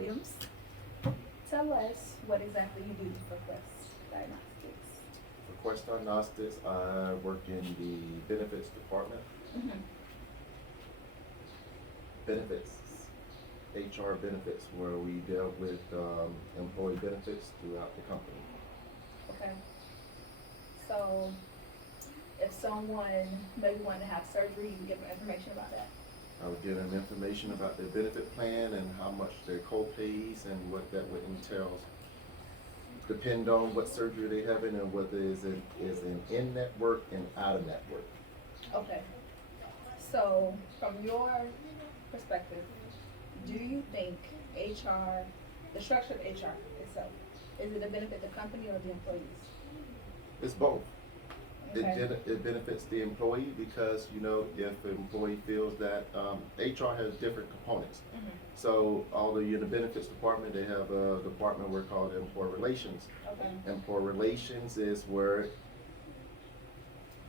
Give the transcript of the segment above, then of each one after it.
Williams. Tell us what exactly you do for Quest Diagnostics. For Quest Diagnostics, I work in the benefits department. Mm-hmm. Benefits, HR benefits, where we deal with employee benefits throughout the company. Okay. So, if someone maybe wanted to have surgery, you give them information about that. I would give them information about their benefit plan and how much their co-pays and what that would entail. Depend on what surgery they having and whether is an in-network and out-of-network. Okay. So, from your perspective, do you think HR, the structure of HR itself, is it a benefit the company or the employees? It's both. Okay. It benefits the employee because, you know, if the employee feels that HR has different components. Mm-hmm. So although you're in the benefits department, they have a department we're called employee relations. Okay. Employee relations is where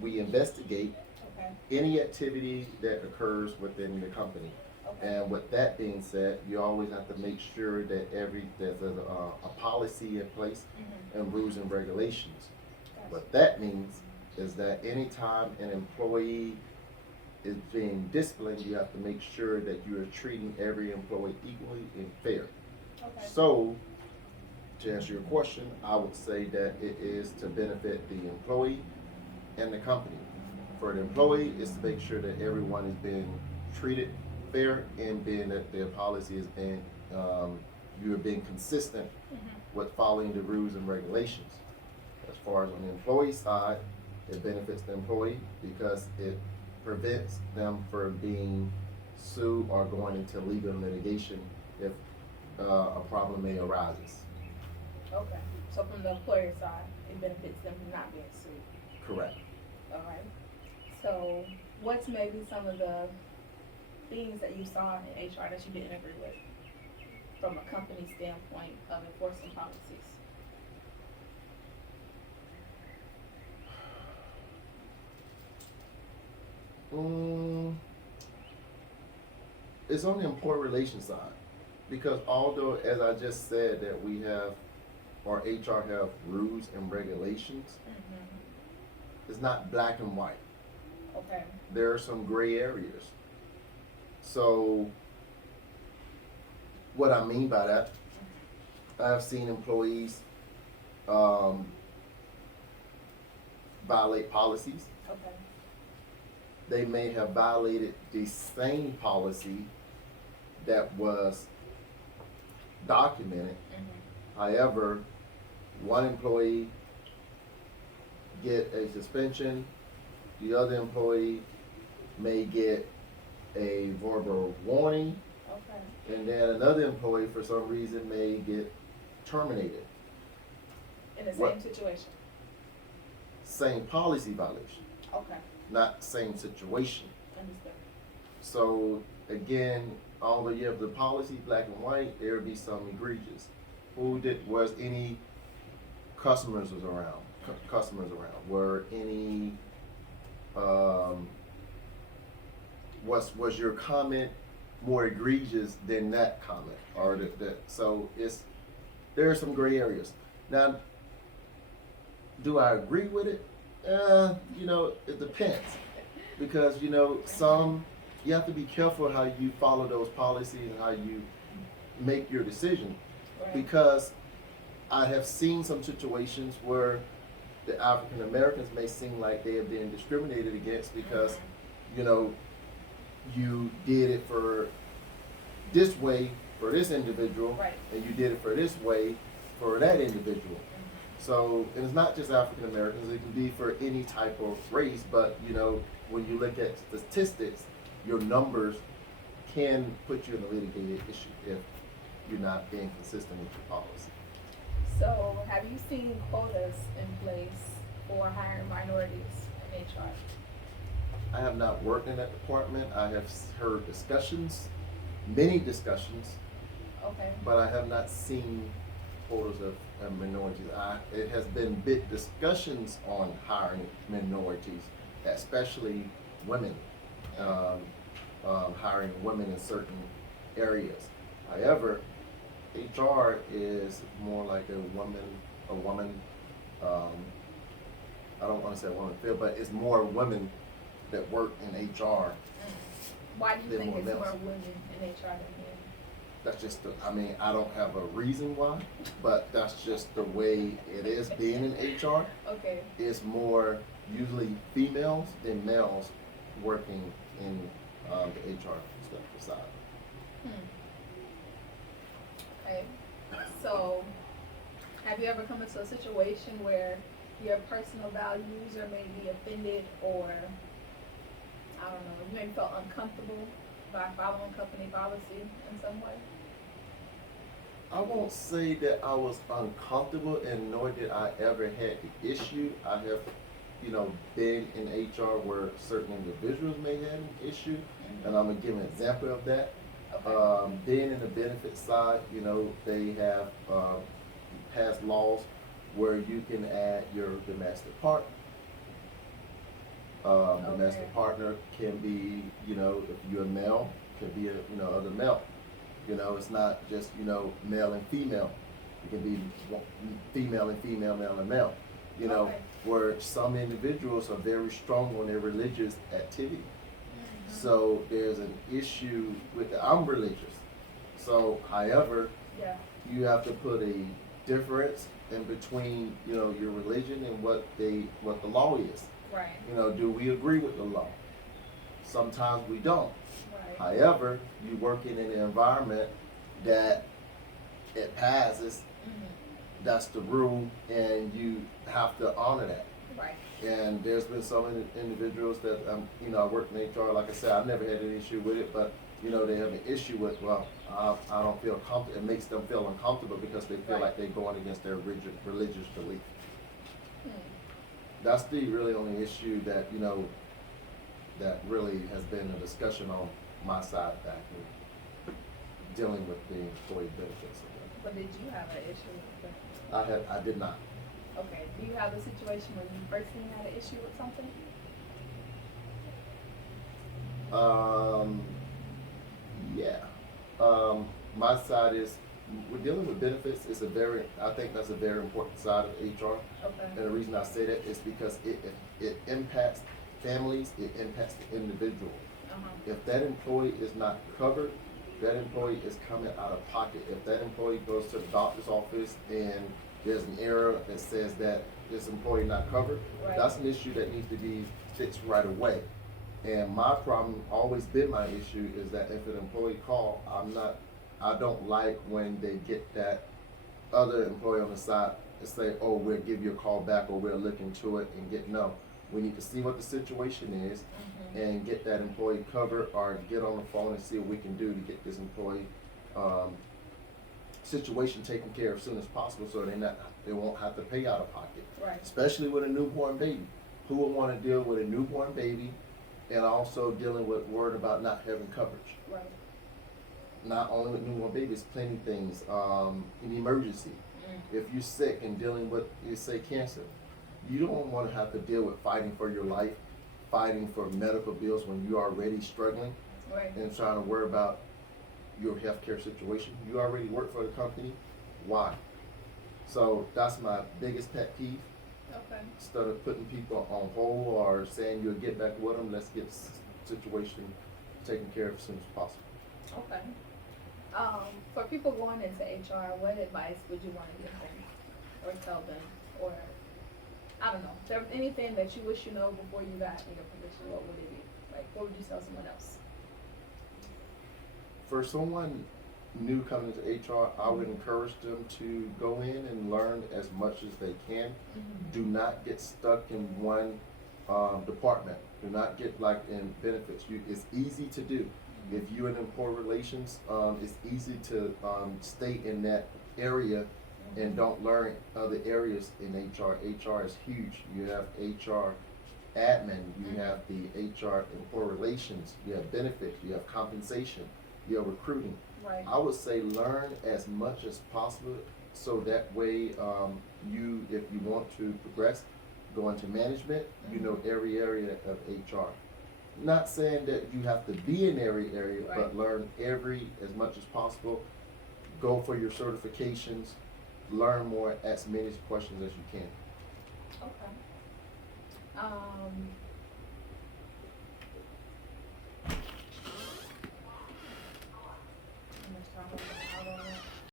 we investigate Okay. any activity that occurs within the company. Okay. And with that being said, you always have to make sure that there's a policy in place Mm-hmm. and rules and regulations. Gotcha. What that means is that anytime an employee is being disciplined, you have to make sure that you are treating every employee equally and fair. Okay. So, to answer your question, I would say that it is to benefit the employee and the company. For the employee, it's to make sure that everyone is being treated fair and being that their policy is being, you are being consistent Mm-hmm. with following the rules and regulations. As far as on the employee side, it benefits the employee because it prevents them from being sued or going into legal litigation if a problem may arise. Okay. So from the employer side, it benefits them from not being sued. Correct. All right. So what's maybe some of the things that you saw in HR that you didn't agree with from a company standpoint of enforcing policies? It's on the employee relations side because although, as I just said, that we have, or HR have rules and regulations, Mm-hmm. it's not black and white. Okay. There are some gray areas. So, what I mean by that, I've seen employees violate policies. Okay. They may have violated the same policy that was documented. Mm-hmm. However, one employee get a suspension, the other employee may get a verbal warning, Okay. and then another employee for some reason may get terminated. In the same What? situation. Same policy violation, Okay. not same situation. Understood. So again, although you have the policy black and white, there be some egregious. Was any customers was around? Customers around? Were any was your comment more egregious than that comment, or so there are some gray areas. Now, do I agree with it? You know, it depends because you know you have to be careful how you follow those policies and how you make your decision. Right. Because I have seen some situations where the African Americans may seem like they are being discriminated against because, you know, you did it for this way for this individual, Right. and you did it for this way for that individual. So, and it's not just African Americans, it can be for any type of race, but you know, when you look at statistics, your numbers can put you in a litigated issue if you're not being consistent with your policy. So have you seen quotas in place for hiring minorities in HR? I have not worked in that department. I have heard discussions, many discussions, Okay. but I have not seen quotas of minorities. It has been big discussions on hiring minorities, especially women, hiring women in certain areas. However, HR is more like a woman. Um, I don't want to say a woman field, but it's more women that work in HR. Why do you They're think more it's males. more women in HR than men? That's just I mean, I don't have a reason why, but that's just the way it is being in HR. Okay. It's more usually females than males working in the HR stuff side. Okay. So, have you ever come into a situation where your personal values are maybe offended, or I don't know, you maybe felt uncomfortable by following company policy in some way? I won't say that I was uncomfortable, and nor did I ever had the issue. I have, been in HR where certain individuals may have an issue, and I'm gonna give an example of that. Okay. Being in the benefit side, they have passed laws where you can add your domestic partner. Domestic Okay. partner can be, if you're a male, can be other male. It's not just, male and female. It can be female and female, male and male. Okay. Where some individuals are very strong on their religious activity. Mm-hmm. So there's an issue with I'm religious. So, however, Yeah. you have to put a difference in between, your religion and what the law is. Right. Do we agree with the law? Sometimes we don't. Right. However, you work in an environment that it passes, that's the rule, and you have to honor that. Right. And there's been some individuals that, I work in HR, like I said, I've never had an issue with it, but, they have an issue with, I don't feel comfortable. It makes them feel uncomfortable because they feel Right. like they're going against their religious belief. Hmm. That's the really only issue that, that really has been a discussion on my side back in dealing with the employee benefits. But did you have an issue with that? I did not. Okay. Do you have a situation where you personally had an issue with something? Yeah. My side is, we're dealing with benefits is I think that's a very important side of HR. Okay. And the reason I say that is because it impacts families, it impacts the individual. If that employee is not covered, that employee is coming out of pocket. If that employee goes to the doctor's office and there's an error that says that this employee not covered, Right. that's an issue that needs to be fixed right away. And my problem, always been my issue, is that if an employee call, I don't like when they get that other employee on the side and say, oh, we'll give you a call back, or we'll look into it, and no. We need to see what the situation is and get that employee covered, or get on the phone and see what we can do to get this employee situation taken care of as soon as possible, so they won't have to pay out of pocket. Right. Especially with a newborn baby. Who would want to deal with a newborn baby and also dealing with worried about not having coverage? Right. Not only with newborn babies, plenty things. An emergency. If you're sick and dealing with, say, cancer, you don't want to have to deal with fighting for your life, fighting for medical bills when you're already struggling, Right. and trying to worry about your healthcare situation. You already work for the company. Why? So that's my biggest pet peeve. Okay. Instead of putting people on hold or saying you'll get back with them, let's get the situation taken care of as soon as possible. Okay. For people going into HR, what advice would you want to give them or tell them, or I don't know, if there was anything that you wish you know before you got in your position, what would it be? Like, what would you tell someone else? For someone new coming into HR, I would encourage them to go in and learn as much as they can. Do not get stuck in one department. Do not get like in benefits. It's easy to do. If you're in employee relations, it's easy to stay in that area and don't learn other areas in HR. HR is huge. You have HR admin, you have the HR employee relations, you have benefits, you have compensation, you have recruiting. Right. I would say learn as much as possible, so that way if you want to progress, go into management, you know every area of HR. Not saying that you have to be in every area, Right. but learn as much as possible. go for your certifications, learn more, ask many questions as you can. Okay.